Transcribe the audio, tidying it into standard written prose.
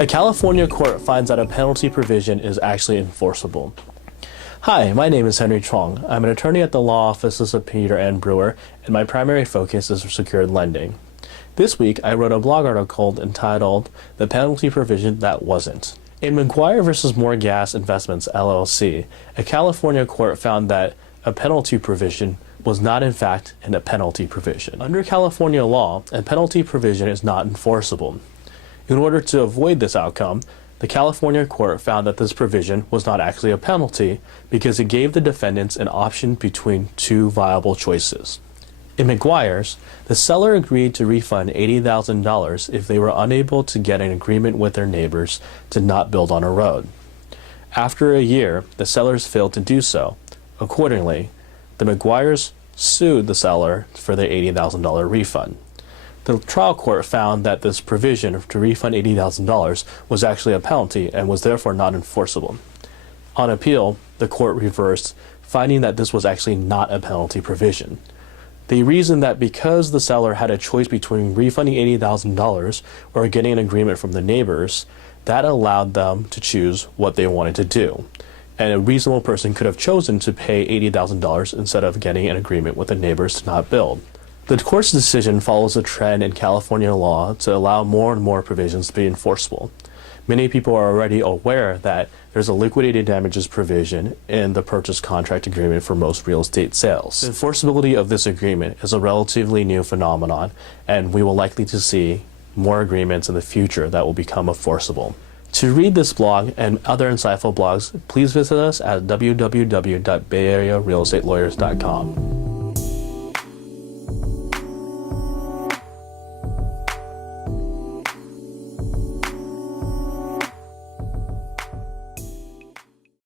A California court finds that a penalty provision is actually enforceable. Hi, my name is Henry Chuang. I'm an attorney at the law offices of Peter N. Brewer, and my primary focus is secured lending. This week, I wrote a blog article entitled "The Penalty Provision That Wasn't." In McGuire v. Moore Gas Investments, LLC, a California court found that a penalty provision was not in fact a penalty provision. Under California law, a penalty provision is not enforceable. In order to avoid this outcome, the California court found that this provision was not actually a penalty because it gave the defendants an option between two viable choices. In McGuire's, the seller agreed to refund $80,000 if they were unable to get an agreement with their neighbors to not build on a road. After a year, the sellers failed to do so. Accordingly, the McGuire's sued the seller for their $80,000 refund. The trial court found that this provision to refund $80,000 was actually a penalty and was therefore not enforceable. On appeal, the court reversed, finding that this was actually not a penalty provision. They reasoned that because the seller had a choice between refunding $80,000 or getting an agreement from the neighbors, that allowed them to choose what they wanted to do. And a reasonable person could have chosen to pay $80,000 instead of getting an agreement with the neighbors to not build. The court's decision follows a trend in California law to allow more and more provisions to be enforceable. Many people are already aware that there's a liquidated damages provision in the purchase contract agreement for most real estate sales. The enforceability of this agreement is a relatively new phenomenon, and we will likely to see more agreements in the future that will become enforceable. To read this blog and other insightful blogs, please visit us at www.bayarearealestatelawyers.com.